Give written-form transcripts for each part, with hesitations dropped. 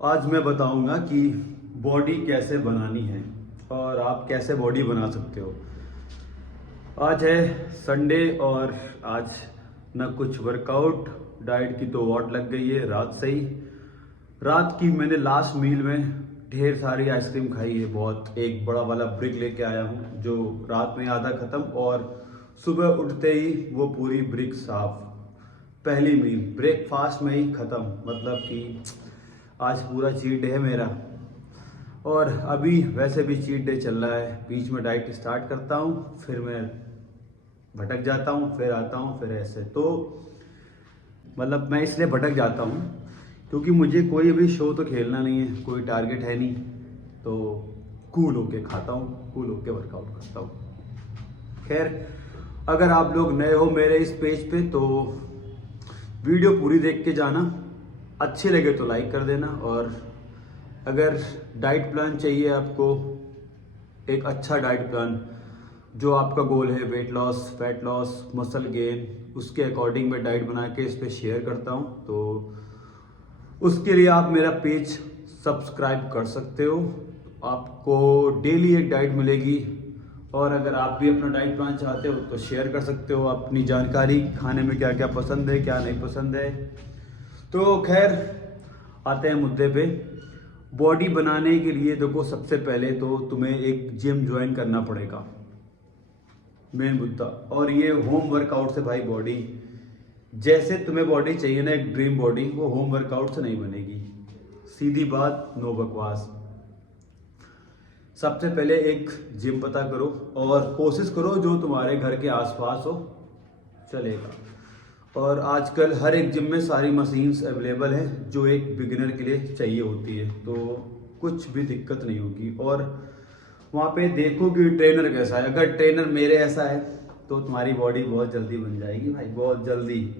आज मैं बताऊंगा कि बॉडी कैसे बनानी है और आप कैसे बॉडी बना सकते हो। आज है संडे और आज न कुछ वर्कआउट, डाइट की तो वॉट लग गई है रात से ही। रात की मैंने लास्ट मील में ढेर सारी आइसक्रीम खाई है, बहुत एक बड़ा वाला ब्रिक लेके आया हूँ जो रात में आधा खत्म और सुबह उठते ही वो पूरी ब्रिक साफ। पहली मील ब्रेकफास्ट में ही खत्म, मतलब कि आज पूरा चीट डे है मेरा। और अभी वैसे भी चीट डे चल रहा है, बीच में डाइट स्टार्ट करता हूँ, फिर मैं भटक जाता हूँ, फिर आता हूँ, फिर ऐसे। तो मतलब मैं इसलिए भटक जाता हूँ क्योंकि मुझे कोई अभी शो तो खेलना नहीं है, कोई टारगेट है नहीं, तो कूल होके खाता हूँ, कूल होके वर्कआउट करता हूँ। खैर, अगर आप लोग नए हो मेरे इस पेज पे तो वीडियो पूरी देख के जाना, अच्छी लगे तो लाइक कर देना। और अगर डाइट प्लान चाहिए आपको, एक अच्छा डाइट प्लान जो आपका गोल है weight loss, fat loss, muscle gain, उसके अकॉर्डिंग मैं डाइट बना के इस पर शेयर करता हूँ। तो उसके लिए आप मेरा पेज सब्सक्राइब कर सकते हो, आपको डेली एक डाइट मिलेगी। और अगर आप भी अपना डाइट प्लान चाहते हो तो शेयर कर सकते हो अपनी जानकारी, खाने में क्या क्या पसंद है क्या नहीं पसंद है। तो खैर, आते हैं मुद्दे पे। बॉडी बनाने के लिए देखो, सबसे पहले तो तुम्हें एक जिम ज्वाइन करना पड़ेगा, मेन मुद्दा। और ये होम वर्कआउट से भाई बॉडी, जैसे तुम्हें बॉडी चाहिए ना एक ड्रीम बॉडी, वो होम वर्कआउट से नहीं बनेगी। सीधी बात, नो बकवास। सबसे पहले एक जिम पता करो और कोशिश करो जो तुम्हारे घर के आसपास हो, चलेगा। और आजकल हर एक जिम में सारी मशीन्स अवेलेबल हैं जो एक बिगिनर के लिए चाहिए होती है, तो कुछ भी दिक्कत नहीं होगी। और वहाँ पे देखो कि ट्रेनर कैसा है, अगर ट्रेनर मेरे ऐसा है तो तुम्हारी बॉडी बहुत जल्दी बन जाएगी भाई, बहुत जल्दी।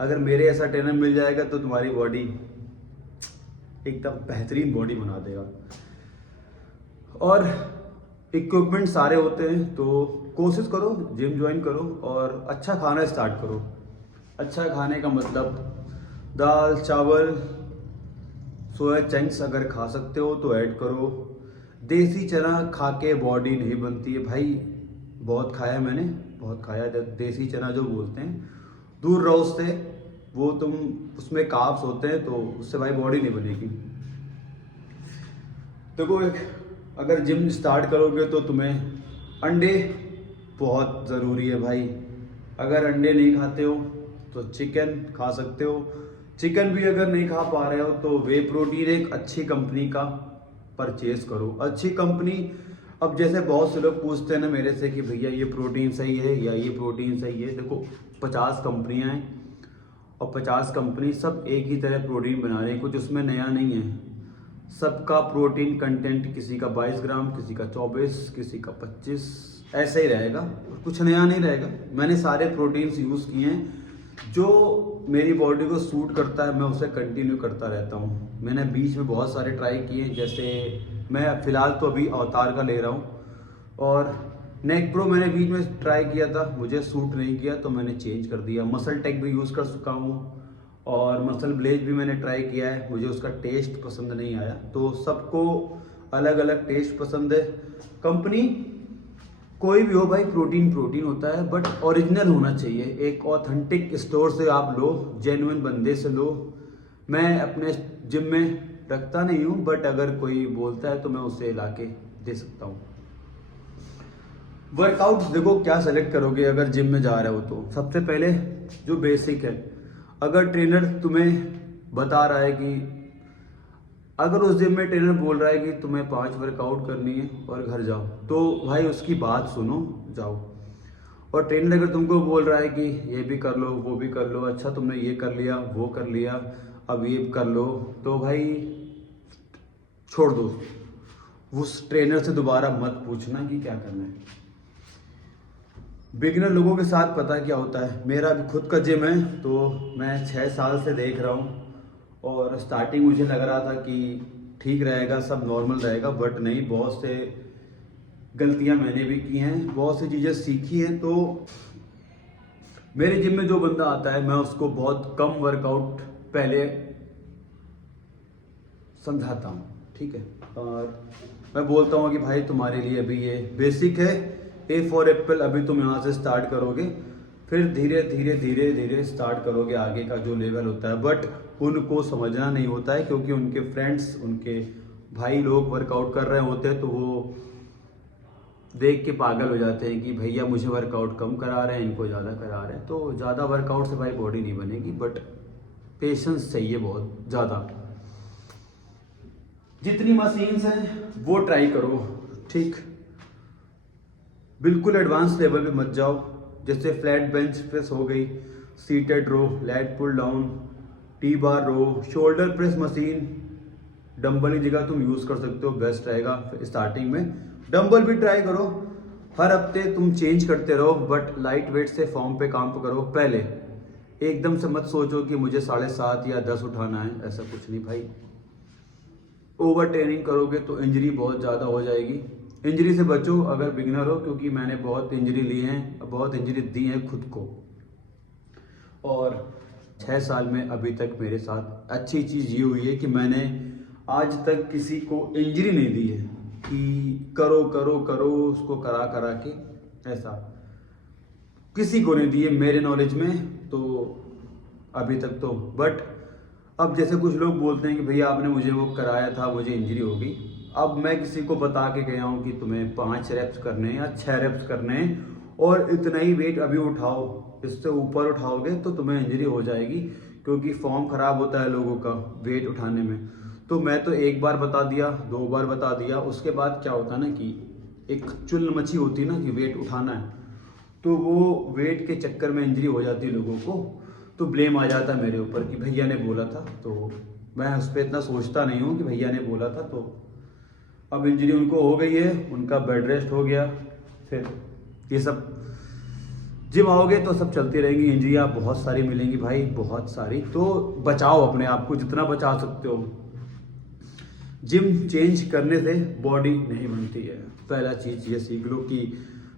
अगर मेरे ऐसा ट्रेनर मिल जाएगा तो तुम्हारी बॉडी एकदम बेहतरीन बॉडी बना देगा। और इक्विपमेंट सारे होते हैं, तो कोशिश करो जिम ज्वाइन करो और अच्छा खाना स्टार्ट करो। अच्छा खाने का मतलब दाल चावल, सोया चंक्स अगर खा सकते हो तो ऐड करो। देसी चना खा के बॉडी नहीं बनती है भाई, बहुत खाया मैंने, बहुत खाया। देसी चना जो बोलते हैं, दूर रहो उससे, वो तुम उसमें कार्ब्स होते हैं तो उससे भाई बॉडी नहीं बनेगी। देखो, अगर जिम स्टार्ट करोगे तो तुम्हें अंडे बहुत ज़रूरी है भाई। अगर अंडे नहीं खाते हो तो चिकन खा सकते हो। चिकन भी अगर नहीं खा पा रहे हो तो वे प्रोटीन एक अच्छी कंपनी का परचेज करो, अच्छी कंपनी। अब जैसे बहुत से लोग पूछते हैं ना मेरे से कि भैया ये प्रोटीन सही है या ये प्रोटीन सही है। देखो, 50 कंपनियां हैं और 50 कंपनी सब एक ही तरह प्रोटीन बना रही है, कुछ उसमें नया नहीं है। सबका प्रोटीन कंटेंट किसी का 22 ग्राम, किसी का 24, किसी का 25, ऐसे ही रहेगा, कुछ नया नहीं रहेगा। मैंने सारे प्रोटीन्स यूज़ किए हैं, जो मेरी बॉडी को सूट करता है मैं उसे कंटिन्यू करता रहता हूँ। मैंने बीच में बहुत सारे ट्राई किए, जैसे मैं फ़िलहाल तो अभी अवतार का ले रहा हूँ। और नेक प्रो मैंने बीच में ट्राई किया था, मुझे सूट नहीं किया तो मैंने चेंज कर दिया। मसल टेक भी यूज़ कर चुका हूँ और मसल ब्लेज भी मैंने ट्राई किया है, मुझे उसका टेस्ट पसंद नहीं आया। तो सबको अलग अलग टेस्ट पसंद है। कंपनी कोई भी हो भाई, प्रोटीन प्रोटीन होता है, बट ओरिजिनल होना चाहिए। एक ऑथेंटिक स्टोर से आप लो, जेन्युइन बंदे से लो। मैं अपने जिम में रखता नहीं हूँ, बट अगर कोई बोलता है तो मैं उसे ला के दे सकता हूँ। वर्कआउट देखो क्या सेलेक्ट करोगे अगर जिम में जा रहे हो तो सबसे पहले जो बेसिक है, अगर ट्रेनर तुम्हें बता रहा है कि, अगर उस जिम में ट्रेनर बोल रहा है कि तुम्हें 5 वर्कआउट करनी है और घर जाओ, तो भाई उसकी बात सुनो, जाओ। और ट्रेनर अगर तुमको बोल रहा है कि ये भी कर लो वो भी कर लो, अच्छा तुमने ये कर लिया वो कर लिया, अब ये कर लो, तो भाई छोड़ दो। उस ट्रेनर से दोबारा मत पूछना कि क्या करना है। बिगिनर लोगों के साथ पता क्या होता है, मेरा भी खुद का जिम है तो मैं 6 साल से देख रहा हूँ। और स्टार्टिंग मुझे लग रहा था कि ठीक रहेगा, सब नॉर्मल रहेगा, बट नहीं, बहुत से गलतियाँ मैंने भी की हैं, बहुत सी चीज़ें सीखी हैं। तो मेरे जिम में जो बंदा आता है मैं उसको बहुत कम वर्कआउट पहले समझाता हूँ, ठीक है। और मैं बोलता हूँ कि भाई तुम्हारे लिए अभी ये बेसिक है, ए फॉर एप्पल, अभी तुम यहाँ से स्टार्ट करोगे, फिर धीरे धीरे धीरे धीरे स्टार्ट करोगे आगे का जो लेवल होता है। बट उनको समझना नहीं होता है, क्योंकि उनके फ्रेंड्स, उनके भाई लोग वर्कआउट कर रहे होते हैं, तो वो देख के पागल हो जाते हैं कि भैया मुझे वर्कआउट कम करा रहे हैं, इनको ज़्यादा करा रहे हैं। तो ज़्यादा वर्कआउट से भाई बॉडी नहीं बनेगी, बट पेशेंस चाहिए बहुत ज़्यादा। जितनी मशीन्स हैं वो ट्राई करो, ठीक। बिल्कुल एडवांस लेवल पे मत जाओ, जैसे फ्लैट बेंच प्रेस हो गई, seated row, leg pull down, T bar row, shoulder press machine, dumbbell की जगह तुम यूज़ कर सकते हो, बेस्ट रहेगा स्टार्टिंग में। डंबल भी ट्राई करो, हर हफ्ते तुम चेंज करते रहो, बट लाइट वेट से फॉर्म पे काम करो। पहले एकदम से मत सोचो कि मुझे 7.5 या 10 उठाना है, ऐसा कुछ नहीं भाई। ओवर ट्रेनिंग करोगे तो इंजरी बहुत ज़्यादा हो जाएगी। इंजरी से बचो अगर बिगिनर हो, क्योंकि मैंने बहुत इंजरी ली हैं, बहुत इंजरी दी है खुद को। और 6 साल में अभी तक मेरे साथ अच्छी चीज़ ये हुई है कि मैंने आज तक किसी को इंजरी नहीं दी है कि करो करो करो उसको करा करा के, ऐसा किसी को नहीं दी है मेरे नॉलेज में तो अभी तक तो। बट अब जैसे कुछ लोग बोलते हैं कि भैया आपने मुझे वो कराया था, मुझे इंजरी हो गई। अब मैं किसी को बता के गया हूँ कि तुम्हें 5 रेप्स करने हैं या 6 रेप्स करने हैं और इतना ही वेट अभी उठाओ, इससे ऊपर उठाओगे तो तुम्हें इंजरी हो जाएगी, क्योंकि फॉर्म खराब होता है लोगों का वेट उठाने में। तो मैं तो एक बार बता दिया, 2 बार बता दिया, उसके बाद क्या होता है ना कि एक चुल मची होती है ना कि वेट उठाना है, तो वो वेट के चक्कर में इंजरी हो जाती है लोगों को, तो ब्लेम आ जाता है मेरे ऊपर कि भैया ने बोला था। तो मैं उस पर इतना सोचता नहीं हूँ कि भैया ने बोला था। तो अब इंजरी उनको हो गई है, उनका बेड रेस्ट हो गया, फिर ये सब जिम आओगे तो सब चलती रहेंगी, इंजरियाँ बहुत सारी मिलेंगी भाई, बहुत सारी। तो बचाओ अपने आप को जितना बचा सकते हो। जिम चेंज करने से बॉडी नहीं बनती है। पहला चीज़ ये सीख लो कि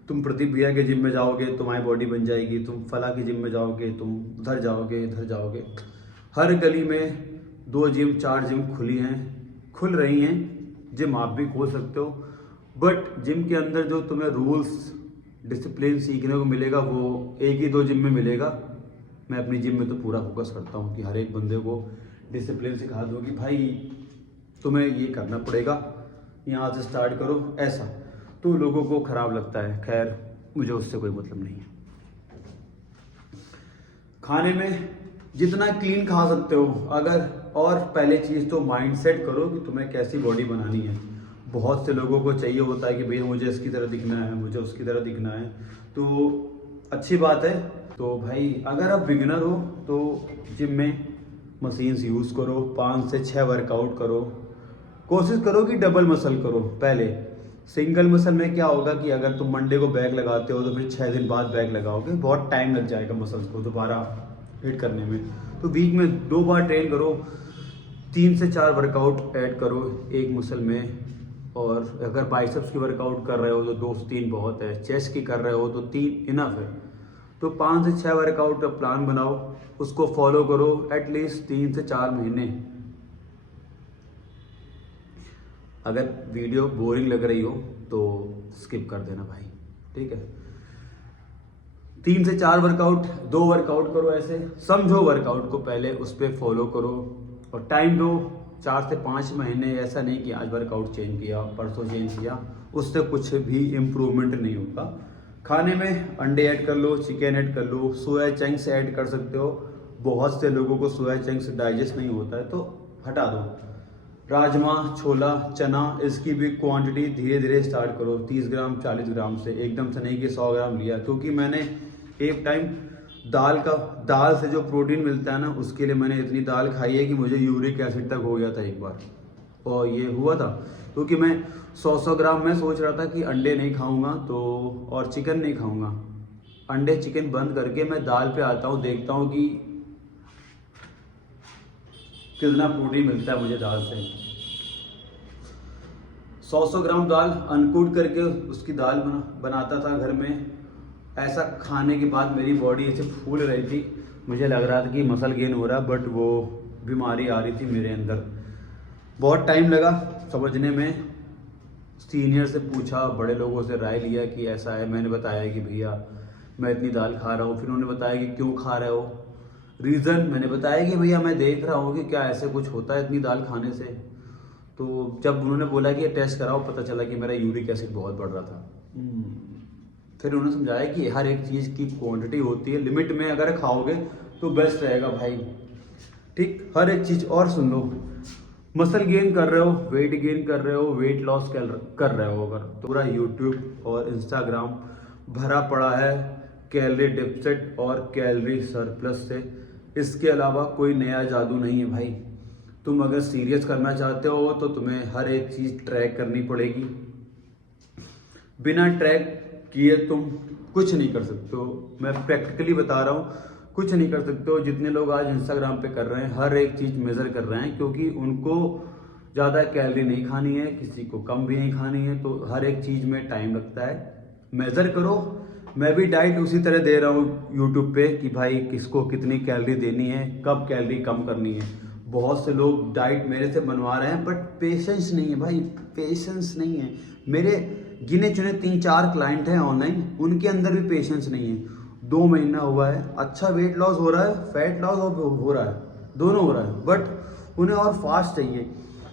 तुम प्रदीप भैया के जिम में जाओगे तुम्हारी बॉडी बन जाएगी, तुम फला के जिम में जाओगे तुम उधर जाओगे इधर जाओगे। हर गली में 2 जिम 4 जिम खुल रही हैं, जिम आप भी खोल सकते हो। बट जिम के अंदर जो तुम्हें रूल्स डिसिप्लिन सीखने को मिलेगा वो 1 ही 2 जिम में मिलेगा। मैं अपनी जिम में तो पूरा फोकस करता हूँ कि हर एक बंदे को डिसिप्लिन सिखा दूँ कि भाई तुम्हें ये करना पड़ेगा, यहाँ से स्टार्ट करो, ऐसा। तो लोगों को खराब लगता है, खैर मुझे उससे कोई मतलब नहीं है। खाने में जितना क्लीन खा सकते हो अगर, और पहले चीज़ तो माइंड सेट करो कि तुम्हें कैसी बॉडी बनानी है। बहुत से लोगों को चाहिए होता है कि भैया मुझे इसकी तरह दिखना है, मुझे उसकी तरह दिखना है, तो अच्छी बात है। तो भाई अगर आप बिगिनर हो तो जिम में मशीन्स यूज़ करो, 5 से 6 वर्कआउट करो, कोशिश करो कि डबल मसल करो। पहले सिंगल मसल में क्या होगा कि अगर तुम मंडे को बैक लगाते हो तो फिर 6 दिन बाद बैक लगाओगे, बहुत टाइम लग जाएगा मसल्स को दोबारा हिट करने में। तो वीक में 2 बार ट्रेन करो, 3 से 4 वर्कआउट ऐड करो एक मसल में। और अगर बाइसेप्स की वर्कआउट कर रहे हो तो 2 से 3 बहुत है, चेस्ट की कर रहे हो तो 3 इनफ है। तो 5 से 6 वर्कआउट का प्लान बनाओ, उसको फॉलो करो एटलीस्ट 3 से 4 महीने। अगर वीडियो बोरिंग लग रही हो तो स्किप कर देना भाई, ठीक है। 3 से 4 वर्कआउट, 2 वर्कआउट करो, ऐसे समझो वर्कआउट को, पहले उस पर फॉलो करो और टाइम दो 4 से 5 महीने। ऐसा नहीं कि आज वर्कआउट चेंज किया परसों चेंज किया, उससे कुछ भी इम्प्रूवमेंट नहीं होगा। खाने में अंडे ऐड कर लो, चिकन ऐड कर लो, सोया चंक्स ऐड कर सकते हो। बहुत से लोगों को सोया चंक्स डाइजेस्ट नहीं होता है तो हटा दो। राजमा, छोला, चना, इसकी भी क्वांटिटी धीरे धीरे स्टार्ट करो, 30 ग्राम 40 ग्राम से, एकदम से नहीं कि 100 ग्राम लिया। क्योंकि मैंने एक टाइम दाल से जो प्रोटीन मिलता है ना, उसके लिए मैंने इतनी दाल खाई है कि मुझे यूरिक एसिड तक हो गया था एक बार। और ये हुआ था क्योंकि मैं 100 ग्राम में सोच रहा था कि अंडे नहीं खाऊंगा तो, और चिकन नहीं खाऊंगा। अंडे चिकन बंद करके मैं दाल पे आता हूँ, देखता हूँ कि कितना प्रोटीन मिलता है मुझे दाल से। 100 ग्राम दाल अनकूट करके उसकी दाल बनाता था घर में। ऐसा खाने के बाद मेरी बॉडी ऐसे फूल रही थी, मुझे लग रहा था कि मसल गेन हो रहा, बट वो बीमारी आ रही थी मेरे अंदर। बहुत टाइम लगा समझने में। सीनियर से पूछा, बड़े लोगों से राय लिया कि ऐसा है। मैंने बताया कि भैया मैं इतनी दाल खा रहा हूँ। फिर उन्होंने बताया कि क्यों खा रहे हो, रीज़न। मैंने बताया कि भैया मैं देख रहा हूँ कि क्या ऐसे कुछ होता है इतनी दाल खाने से। तो जब उन्होंने बोला कि टेस्ट कराओ, पता चला कि मेरा यूरिक एसिड बहुत बढ़ रहा था। फिर उन्होंने समझाया कि हर एक चीज़ की क्वांटिटी होती है, लिमिट में अगर खाओगे तो बेस्ट रहेगा भाई। ठीक, हर एक चीज़। और सुन लो, मसल गेन कर रहे हो, वेट गेन कर रहे हो, वेट लॉस कर रहे हो, अगर तो पूरा यूट्यूब और इंस्टाग्राम भरा पड़ा है कैलोरी डिफिसिट और कैलोरी सरप्लस से। इसके अलावा कोई नया जादू नहीं है भाई। तुम अगर सीरियस करना चाहते हो तो तुम्हें हर एक चीज़ ट्रैक करनी पड़ेगी। बिना ट्रैक किए तुम कुछ नहीं कर सकते हो। मैं प्रैक्टिकली बता रहा हूँ, कुछ नहीं कर सकते हो। जितने लोग आज इंस्टाग्राम पे कर रहे हैं, हर एक चीज़ मेज़र कर रहे हैं, क्योंकि उनको ज़्यादा कैलोरी नहीं खानी है, किसी को कम भी नहीं खानी है। तो हर एक चीज़ में टाइम लगता है। मेज़र करो। मैं भी डाइट उसी तरह दे रहा हूँ यूट्यूब पे कि भाई किसको कितनी कैलोरी देनी है, कब कैलोरी कम करनी है। बहुत से लोग डाइट मेरे से बनवा रहे हैं, बट पेशेंस नहीं है भाई, पेशेंस नहीं है। मेरे गिने चुने 3-4 क्लाइंट हैं ऑनलाइन, उनके अंदर भी पेशेंस नहीं है। 2 महीना हुआ है, अच्छा वेट लॉस हो रहा है, फैट लॉस हो रहा है, दोनों हो रहा है, बट उन्हें और फास्ट चाहिए।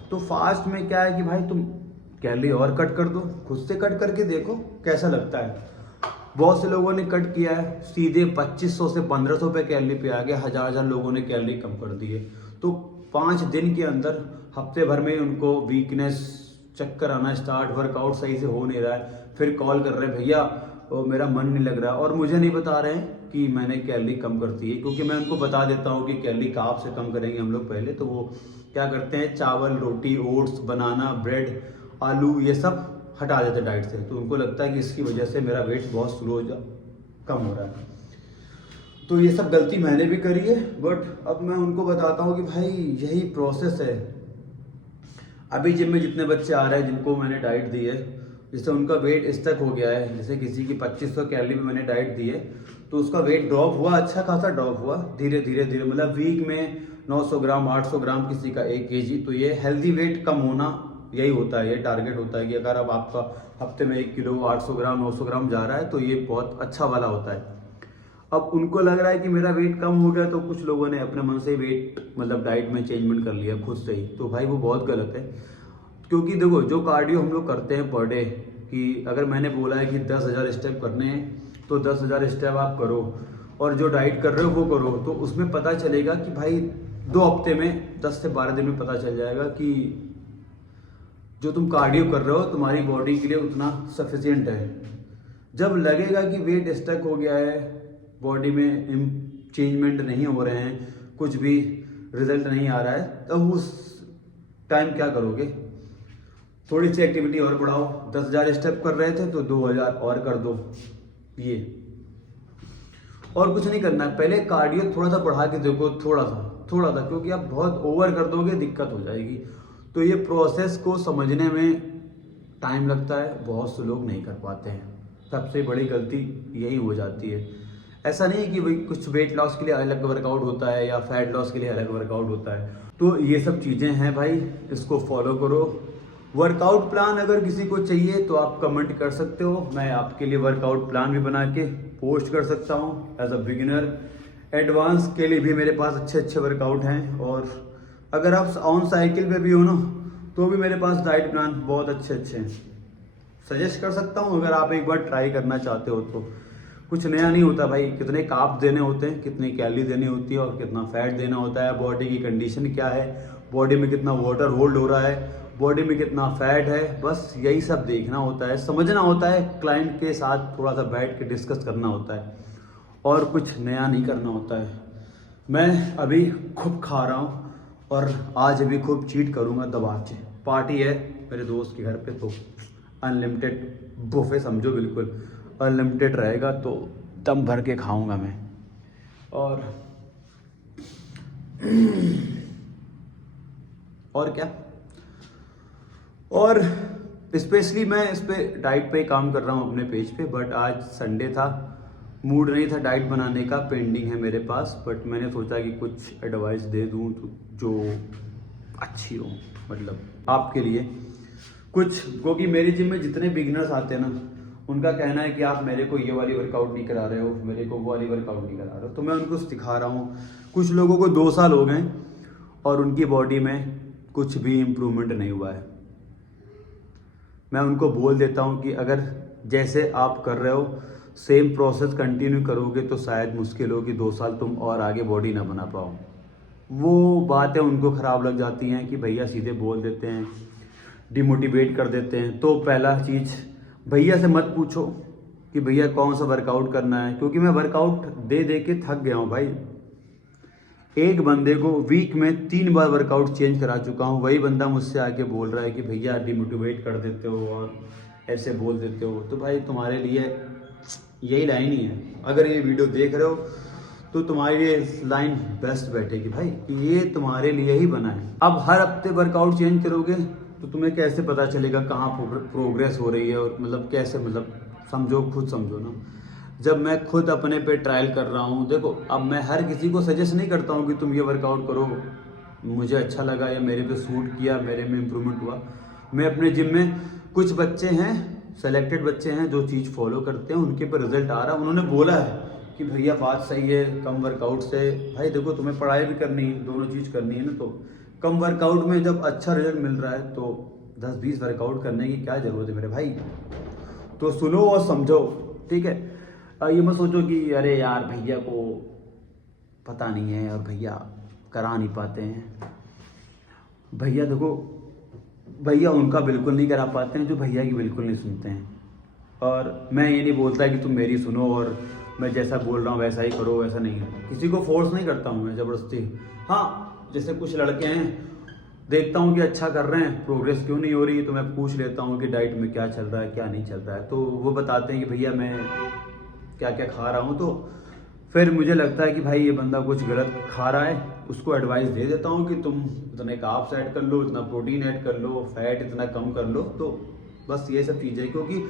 तो फास्ट में क्या है कि भाई तुम कैलोरी और कट कर दो, खुद से कट करके देखो कैसा लगता है। बहुत से लोगों ने कट किया है, सीधे 2500 से 1500 पे कैलोरी पे आ गया। हजार लोगों ने कैलोरी कम कर दी है। तो 5 दिन के अंदर, हफ्ते भर में उनको वीकनेस, चक्कर आना स्टार्ट, वर्कआउट सही से हो नहीं रहा है। फिर कॉल कर रहे हैं, भैया मेरा मन नहीं लग रहा। और मुझे नहीं बता रहे हैं कि मैंने कैलोरी कम कर दी है, क्योंकि मैं उनको बता देता हूँ कि कैलोरी कार्ब से कम करेंगे हम लोग पहले। तो वो क्या करते हैं, चावल, रोटी, ओट्स, बनाना, ब्रेड, आलू, ये सब हटा देते डाइट से। तो उनको लगता है कि इसकी वजह से मेरा वेट बहुत स्लो कम हो रहा है। तो ये सब गलती मैंने भी करी है, बट अब मैं उनको बताता हूँ कि भाई यही प्रोसेस है। अभी जिम में जितने बच्चे आ रहे हैं जिनको मैंने डाइट दी है, जिससे उनका वेट स्टक हो गया है, जैसे किसी की 2500 कैलोरी में मैंने डाइट दी है, तो उसका वेट ड्रॉप हुआ, अच्छा खासा ड्रॉप हुआ, धीरे धीरे धीरे, मतलब वीक में 900 ग्राम, 800 ग्राम, किसी का 1 kg। तो ये हेल्दी वेट कम होना यही होता है, ये टारगेट होता है कि अगर अब आपका हफ्ते में 1 किलो 800 ग्राम 900 ग्राम जा रहा है तो ये बहुत अच्छा वाला होता है। अब उनको लग रहा है कि मेरा वेट कम हो गया, तो कुछ लोगों ने अपने मन से वेट, मतलब डाइट में चेंजमेंट कर लिया खुद से ही। तो भाई वो बहुत गलत है, क्योंकि देखो जो कार्डियो हम लोग करते हैं पर डे, कि अगर मैंने बोला है कि 10,000 स्टेप करने हैं तो 10,000 स्टेप आप करो, और जो डाइट कर रहे हो वो करो। तो उसमें पता चलेगा कि भाई 2 हफ्ते में, 10 से 12 दिन में पता चल जाएगा कि जो तुम कार्डियो कर रहे हो तुम्हारी बॉडी के लिए उतना सफिशिएंट है। जब लगेगा कि वेट स्टक हो गया है, बॉडी में चेंजमेंट नहीं हो रहे हैं, कुछ भी रिजल्ट नहीं आ रहा है, तब उस टाइम क्या करोगे, थोड़ी सी एक्टिविटी और बढ़ाओ। 10,000 स्टेप कर रहे थे तो 2,000 और कर दो। ये और कुछ नहीं करना है, पहले कार्डियो थोड़ा सा बढ़ा के देखो, थोड़ा सा, क्योंकि आप बहुत ओवर कर दोगे दिक्कत हो जाएगी। तो ये प्रोसेस को समझने में टाइम लगता है, बहुत से लोग नहीं कर पाते हैं, सबसे बड़ी गलती यही हो जाती है। ऐसा नहीं कि भाई कुछ वेट लॉस के लिए अलग वर्कआउट होता है या फैट लॉस के लिए अलग वर्कआउट होता है। तो ये सब चीज़ें हैं भाई, इसको फॉलो करो। वर्कआउट प्लान अगर किसी को चाहिए तो आप कमेंट कर सकते हो, मैं आपके लिए वर्कआउट प्लान भी बना के पोस्ट कर सकता हूँ। एज अ बिगिनर, एडवांस के लिए भी मेरे पास अच्छे वर्कआउट हैं। और अगर आप ऑन साइकिल पे भी हो ना, तो भी मेरे पास डाइट प्लान बहुत अच्छे हैं, सजेस्ट कर सकता हूँ अगर आप एक बार ट्राई करना चाहते हो तो। कुछ नया नहीं होता भाई, कितने कार्ब्स देने होते हैं, कितनी कैलोरी देनी होती है और कितना फैट देना होता है, बॉडी की कंडीशन क्या है, बॉडी में कितना वाटर होल्ड हो रहा है, बॉडी में कितना फैट है, बस यही सब देखना होता है, समझना होता है, क्लाइंट के साथ थोड़ा सा बैठ के डिस्कस करना होता है, और कुछ नया नहीं करना होता है। मैं अभी खूब खा रहा हूँ और आज भी खूब चीट करूँगा दबा के। पार्टी है मेरे दोस्त के घर पे, तो अनलिमिटेड बुफे समझो, बिल्कुल अनलिमिटेड रहेगा, तो दम भर के खाऊंगा मैं। और क्या, और स्पेशली मैं इस पे डाइट पे काम कर रहा हूँ अपने पेज पे, बट आज संडे था, मूड नहीं था डाइट बनाने का, पेंडिंग है मेरे पास, बट मैंने सोचा कि कुछ एडवाइस दे दूँ तो जो अच्छी हो, मतलब आपके लिए कुछ, क्योंकि मेरी जिम में जितने बिगिनर्स आते हैं ना, उनका कहना है कि आप मेरे को ये वाली वर्कआउट नहीं करा रहे हो, मेरे को वो वाली वर्कआउट नहीं करा रहे हो। तो मैं उनको सिखा रहा हूँ। कुछ लोगों को 2 साल हो गए और उनकी बॉडी में कुछ भी इम्प्रूवमेंट नहीं हुआ है। मैं उनको बोल देता हूँ कि अगर जैसे आप कर रहे हो सेम प्रोसेस कंटिन्यू करोगे तो शायद मुश्किल हो कि 2 साल तुम और आगे बॉडी ना बना पाओ। वो बातें उनको ख़राब लग जाती हैं कि भैया सीधे बोल देते हैं, डिमोटिवेट कर देते हैं। तो पहला चीज़, भैया से मत पूछो कि भैया कौन सा वर्कआउट करना है, क्योंकि मैं वर्कआउट दे दे के थक गया हूँ भाई। एक बंदे को वीक में 3 बार वर्कआउट चेंज करा चुका हूँ, वही बंदा मुझसे आके बोल रहा है कि भैया डिमोटिवेट कर देते हो और ऐसे बोल देते हो। तो भाई तुम्हारे लिए यही लाइन ही है, अगर ये वीडियो देख रहे हो तो तुम्हारे लिए लाइन बेस्ट बैठेगी भाई कि ये तुम्हारे लिए ही बना है। अब हर हफ्ते वर्कआउट चेंज करोगे तो तुम्हें कैसे पता चलेगा कहाँ प्रोग्रेस हो रही है, और मतलब कैसे, मतलब समझो, खुद समझो ना। जब मैं खुद अपने पे ट्रायल कर रहा हूँ, देखो अब मैं हर किसी को सजेस्ट नहीं करता हूँ कि तुम ये वर्कआउट करो, मुझे अच्छा लगा या मेरे पे सूट किया, मेरे में इम्प्रूवमेंट हुआ। मैं अपने जिम में कुछ बच्चे हैं, सेलेक्टेड बच्चे हैं जो चीज़ फॉलो करते हैं, उनके पे रिजल्ट आ रहा है। उन्होंने बोला है कि भैया बात सही है, कम वर्कआउट से। भाई देखो तुम्हें पढ़ाई भी करनी है, दोनों चीज़ करनी है ना, तो कम वर्कआउट में जब अच्छा रिजल्ट मिल रहा है तो 10-20 वर्कआउट करने की क्या ज़रूरत है मेरे भाई। तो सुनो और समझो, ठीक है। ये मत सोचो कि अरे यार भैया को पता नहीं है और भैया करा नहीं पाते हैं। भैया देखो, भैया उनका बिल्कुल नहीं करा पाते हैं जो भैया की बिल्कुल नहीं सुनते हैं। और मैं ये नहीं बोलता कि तुम मेरी सुनो और मैं जैसा बोल रहा हूँ वैसा ही करो, वैसा नहीं है। किसी को फोर्स नहीं करता हूँ मैं ज़बरदस्ती। हाँ, जैसे कुछ लड़के हैं, देखता हूँ कि अच्छा कर रहे हैं, प्रोग्रेस क्यों नहीं हो रही, तो मैं पूछ लेता हूँ कि डाइट में क्या चल रहा है, क्या नहीं चल रहा है। तो वो बताते हैं कि भैया मैं क्या क्या खा रहा हूँ। तो फिर मुझे लगता है कि भाई ये बंदा कुछ गलत खा रहा है, उसको एडवाइस दे देता हूँ कि तुम इतने कार्ब्स ऐड कर लो, इतना प्रोटीन ऐड कर लो, फैट इतना कम कर लो। तो बस ये सब चीज़ें, क्योंकि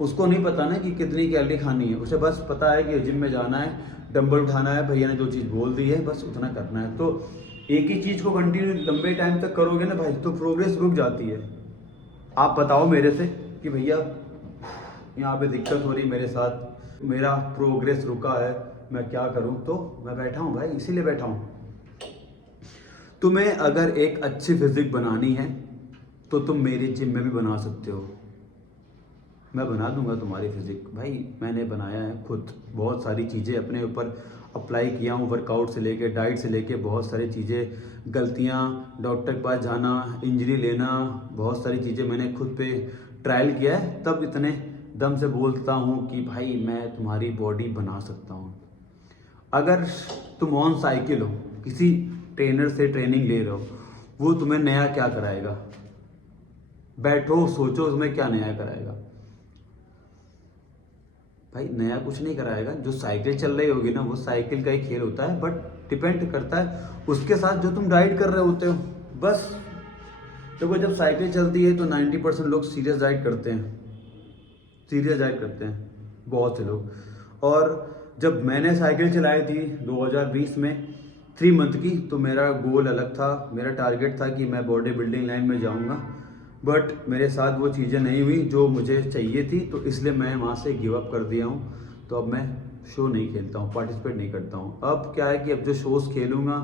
उसको नहीं पता ना कि कितनी कैलोरी खानी है, उसे बस पता है कि जिम में जाना है, डंबल उठाना है, भैया ने जो चीज़ बोल दी है बस उतना करना है। तो एक ही चीज़ को कंटिन्यू लंबे टाइम तक करोगे ना भाई तो प्रोग्रेस रुक जाती है। आप बताओ मेरे से कि भैया यहाँ पे दिक्कत हो रही मेरे साथ, मेरा प्रोग्रेस रुका है, मैं क्या करूँ। तो मैं बैठा हूँ भाई, इसीलिए बैठा हूँ। तुम्हें अगर एक अच्छी फिजिक बनानी है तो तुम मेरी जिम में भी बना सकते हो, मैं बना दूंगा तुम्हारी फिजिक। भाई मैंने बनाया है खुद, बहुत सारी चीज़ें अपने ऊपर अप्लाई किया हूँ, वर्कआउट से लेके डाइट से लेके बहुत सारी चीज़ें, गलतियाँ, डॉक्टर के पास जाना, इंजरी लेना, बहुत सारी चीज़ें मैंने खुद पे ट्रायल किया है, तब इतने दम से बोलता हूँ कि भाई मैं तुम्हारी बॉडी बना सकता हूँ। अगर तुम ऑन साइकिल हो, किसी ट्रेनर से ट्रेनिंग ले रहे हो, वो तुम्हें नया क्या कराएगा? बैठो सोचो, तुम्हें क्या नया कराएगा? भाई नया कुछ नहीं कराएगा। जो साइकिल चल रही होगी ना, वो साइकिल का ही खेल होता है, बट डिपेंड करता है उसके साथ जो तुम डाइट कर रहे होते हो। बस देखो, जब साइकिल चलती है तो 90% लोग सीरियस डाइट करते हैं, सीरियस डाइट करते हैं बहुत से लोग। और जब मैंने साइकिल चलाई थी 2020 में 3 मंथ की, तो मेरा गोल अलग था, मेरा टारगेट था कि मैं बॉडी बिल्डिंग लाइन में जाऊंगा, बट मेरे साथ वो चीज़ें नहीं हुई जो मुझे चाहिए थी, तो इसलिए मैं वहाँ से गिव अप कर दिया हूँ। तो अब मैं शो नहीं खेलता हूँ, पार्टिसिपेट नहीं करता हूँ। अब क्या है कि अब जो शोज़ खेलूँगा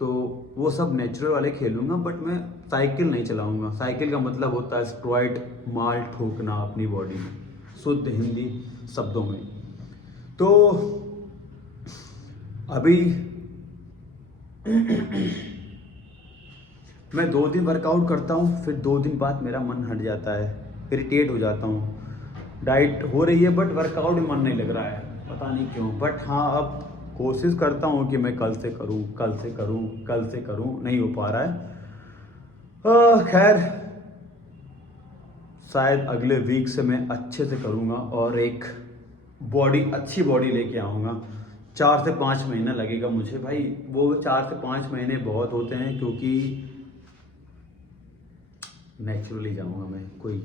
तो वो सब नेचुरल वाले खेलूँगा, बट मैं साइकिल नहीं चलाऊँगा। साइकिल का मतलब होता है स्टेरॉइड माल ठोकना अपनी बॉडी में, शुद्ध हिंदी शब्दों में। तो अभी मैं 2 दिन वर्कआउट करता हूँ, फिर 2 दिन बाद मेरा मन हट जाता है, इरिटेट हो जाता हूँ। डाइट हो रही है बट वर्कआउट में मन नहीं लग रहा है, पता नहीं क्यों। बट हाँ, अब कोशिश करता हूँ कि मैं कल से करूँ, कल से करूँ, कल से करूँ, नहीं हो पा रहा है। खैर, शायद अगले वीक से मैं अच्छे से करूँगा और एक अच्छी बॉडी लेके आऊँगा। 4 से 5 महीना लगेगा मुझे भाई, वो 4 से 5 महीने बहुत होते हैं, क्योंकि नेचुरली जाऊँगा मैं, कोई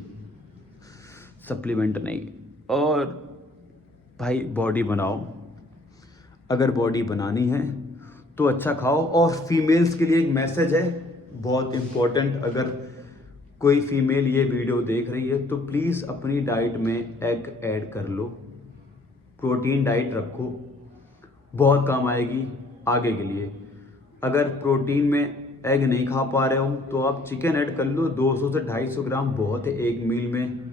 सप्लीमेंट नहीं। और भाई बॉडी बनाओ, अगर बॉडी बनानी है तो अच्छा खाओ। और फीमेल्स के लिए एक मैसेज है, बहुत इम्पोर्टेंट, अगर कोई फीमेल ये वीडियो देख रही है तो प्लीज़ अपनी डाइट में एग ऐड कर लो, प्रोटीन डाइट रखो, बहुत काम आएगी आगे के लिए। अगर प्रोटीन में एग नहीं खा पा रहे हो तो आप चिकन ऐड कर लो, 200 से 250 ग्राम बहुत है एक मील में।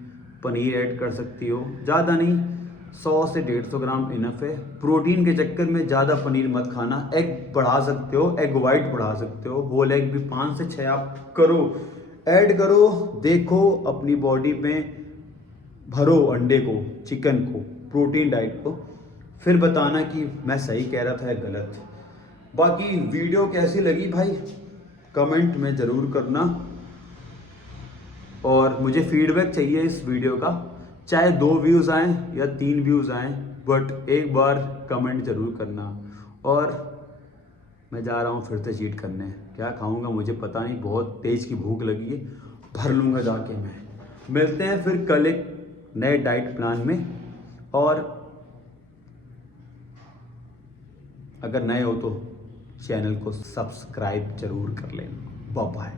पनीर ऐड कर सकती हो, ज़्यादा नहीं, 100 से 150 ग्राम इनफ है। प्रोटीन के चक्कर में ज़्यादा पनीर मत खाना, एग बढ़ा सकते हो, एग वाइट बढ़ा सकते हो, होल एग भी 5 से 6 आप करो, ऐड करो, देखो अपनी बॉडी में भरो अंडे को, चिकन को, प्रोटीन डाइट को, फिर बताना कि मैं सही कह रहा था या गलत। बाकी वीडियो कैसी लगी भाई कमेंट में ज़रूर करना, और मुझे फीडबैक चाहिए इस वीडियो का, चाहे 2 व्यूज़ आएँ या 3 व्यूज़ आएँ, बट एक बार कमेंट ज़रूर करना। और मैं जा रहा हूँ फिर से चीट करने, क्या खाऊंगा मुझे पता नहीं, बहुत तेज़ की भूख लगी है, भर लूँगा जाके मैं। मिलते हैं फिर कल एक नए डाइट प्लान में, और अगर नए हो तो चैनल को सब्सक्राइब जरूर कर लेना। Bye bye.